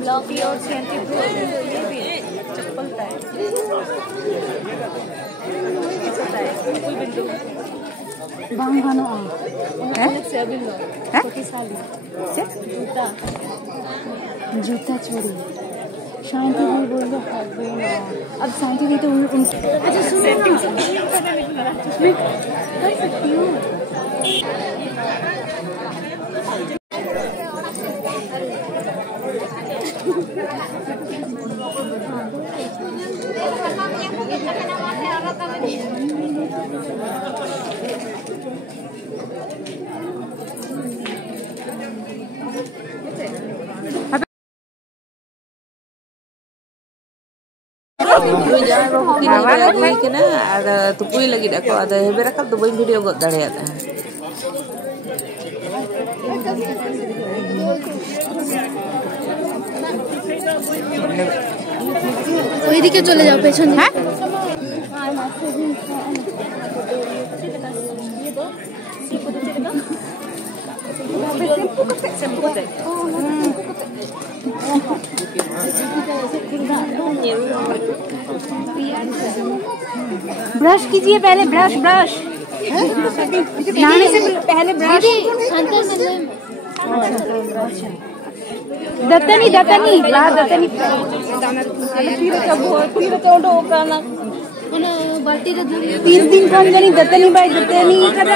Lockie और senti ये भी चप्पल टाइप बिल्कुल बिंदु bang ano saya बिंदु छोटी साली जूता जूता चोरी शांति भी बोल दो अब शांति भी तो उनकी अच्छा सेटिंग कर सकती हूँ तुपुई लगी हेबे रखा तो बी वीडियो गद दाड़े ওইদিকে চলে যাও পেছনে হ্যাঁ ब्रश कीजिए पहले ब्रश ब्रश नहाने से पहले ब्रश दत्तनी दत्तनी ला दत्तनी तीन दिन कम जनी दत्तनी बाई दत्तनी कर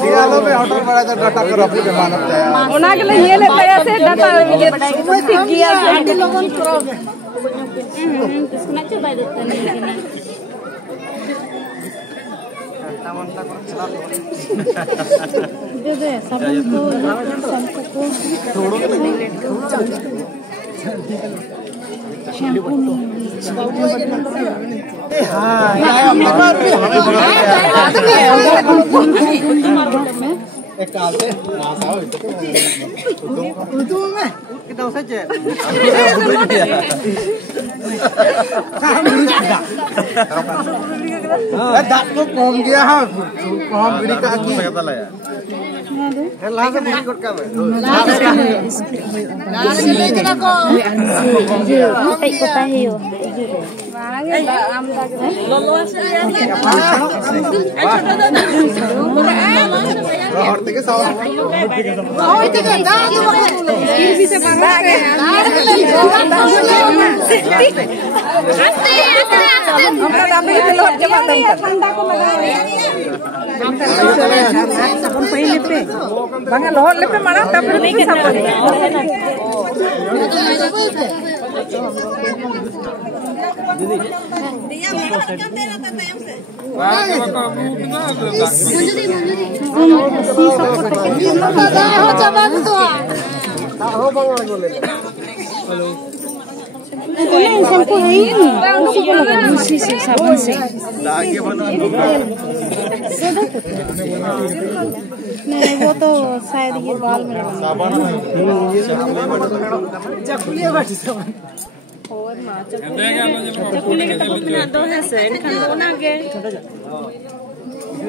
सियालो में ऑर्डर बड़ा था डाटा कर अपने मानव है ओना के लिए ये ले पाया से डाटा सीख गया आंटी लोगों को किसको ना बाई दत्तनी दे दे सबको थोड़ो शैम्पू एक कालते मासा उर्दू में कितना सच्चे दांत को कम गया है कम बिड़ी का की लास्ट बुरी कोट का में लास्ट ले जरा को tay ko tayo लोलो से और के साथ और के भी से मांगा है हमरा दाम में लोट के मातम ठंडा को लगा साबुन पहले पे बंगा लोहर ले पे मारा तब नहीं के साबुन शैम्पू है ही नहीं उसी से साबुन से नहीं वो तो शायद ये बाल में और मां चकुले के तब अपना दो है से इनका लोना के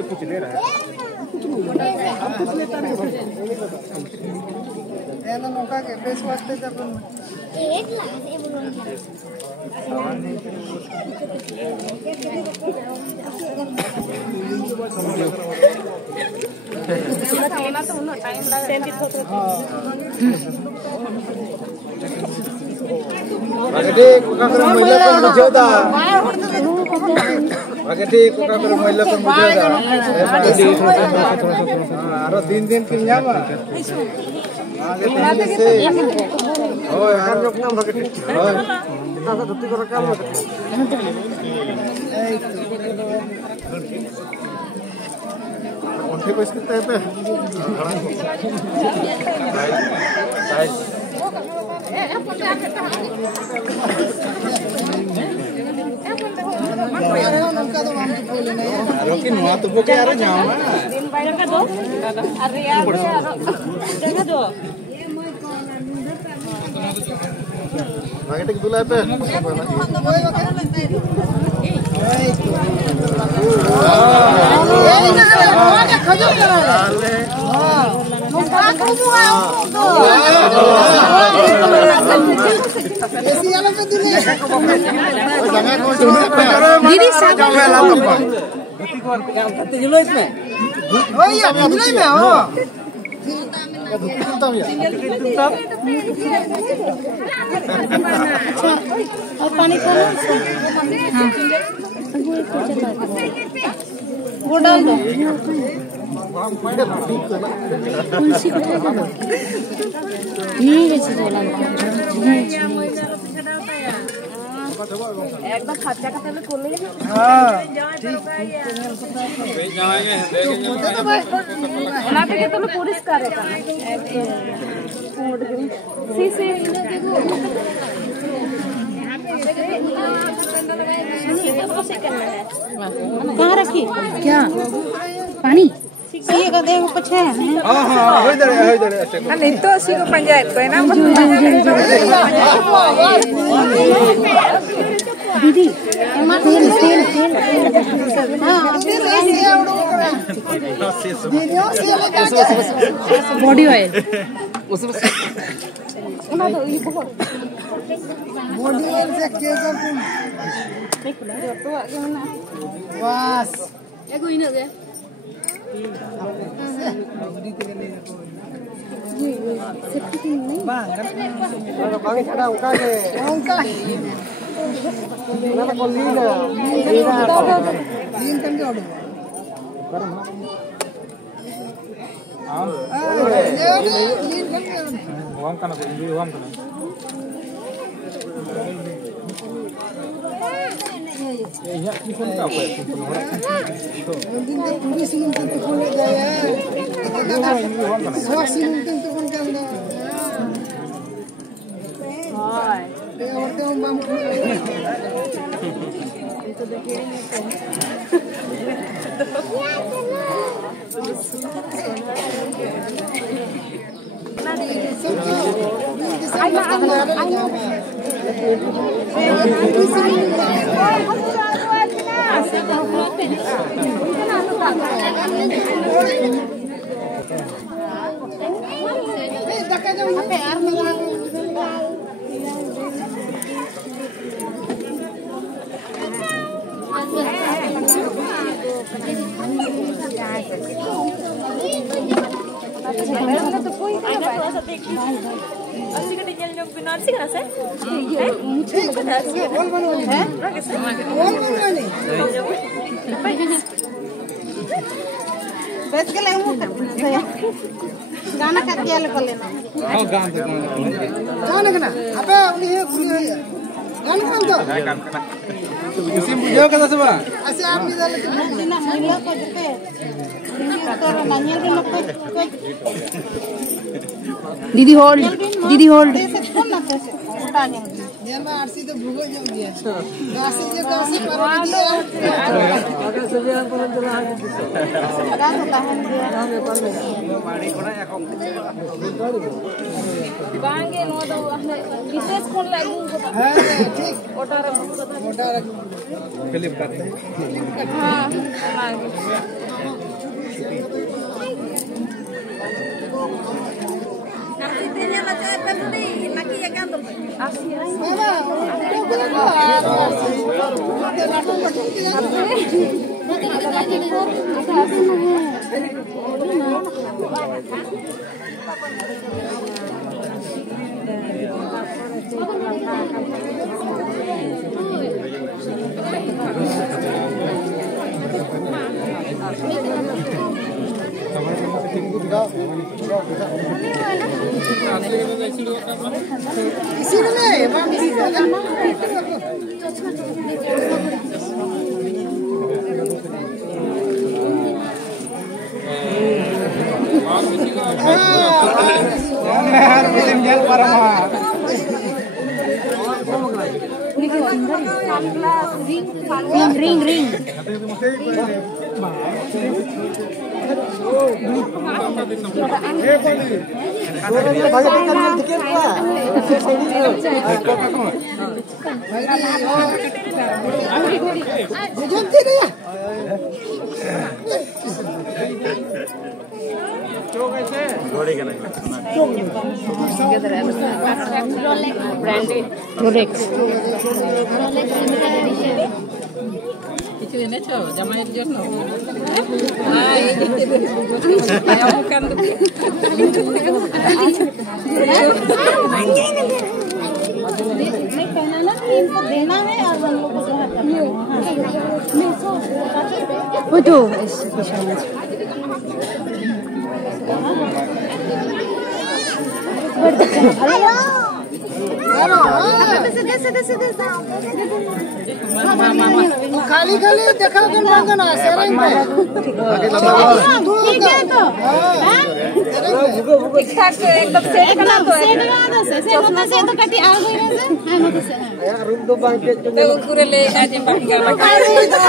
कुछ ले रहा है कुछ लेता नहीं ये ना नौका के बेस वास्ते जब एक लाख से Agade kokakar महिला पर मुझे दा agade kokakar महिला पर मुझे दा आरो दिन किन जामा आगे से ओए यार लोग ना भगटे ओए दादा धुती कर काम उनके को इसके तय पे रोकिन वहाँ तो बोके यार जाओ ना जगह दो अरे यार जगह दो आगे टिक दुला पे खजूर करा हां aku bunga tuh esi alam itu nih दीदी oh iya pinjai में हो और पानी को वो डाल दो तुलसी को डाल दो नहीं वैसे डाला एकदम खर्चा का पहले खोल ले हां ना पे के तो पुलिस करेगा सी से कहाँ रखी क्या पानी ये का देखो कुछ है हां हां हो इधर ऐसे नहीं तो उसी को पंचायत को है ना दीदी तेल तेल तेल बॉडी ऑयल बॉडी ऑयल से केसर बस एगो इन दे पानी खड़ा उनका के ना कोलीना लीन करके ओडो लीन करके होम करना इंजरी होम करना ये किसन का है दिन तो पूरी सिंह तो खोल गया सो सिंह तो कौन कर लो हां ये और तो बम तो देखिए बस के ले गाना का दिया ले लेना हां गाना गाना करना अबे उन्हीं है खुली है गाना कौन तो इसी बुझो कदा सब ऐसे आप निकाल के ना महिला को देखे तो मानिया के लोग दीदी होल्ड ऐसे कौन ना कैसे उठा लेंगे ये मैं आरसी तो भूल जाऊं दिया गासी जे गासी पर दिया अगर से जे पर चला लगा होता है पानी कोना এখন बांगे नो दो विशेष कोन लागू हां ठीक ओटा रख क्लिप कर हां इसी में बाप इसी में फिल्म जेल परमा ring Itu ini cow, zaman itu jono. Ayam kan tu. नहीं कहना ना कि इनको देना है और हम लोग को जो है करना है। वो तो इस दिशा में खाली खाली देखा कर मांगना सेरेंग पे ठीक है तो ठीक ठाक एकदम सेट करना तो है चौथा से तो कटी आ गई रे हां मत से रूम दो बांग के तो पूरे ले आज बाकी का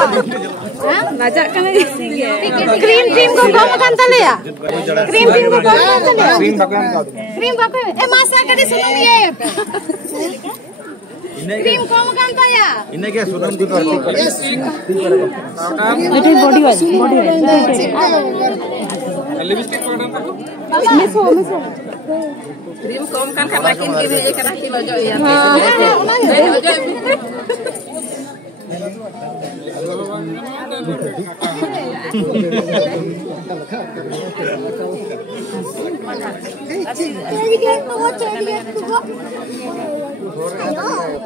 मजा करने क्रीम को कम कांता लिया क्रीम को कम कांता लिया क्रीम बाको ए मासा कदे सुनो ये क्रीम कम कांता या इन्हें क्या सुदम को तो it is body wise lipstick पकड़ना मिसो क्रीम कम kan karena kini ये karena kilo jo ya. Jadi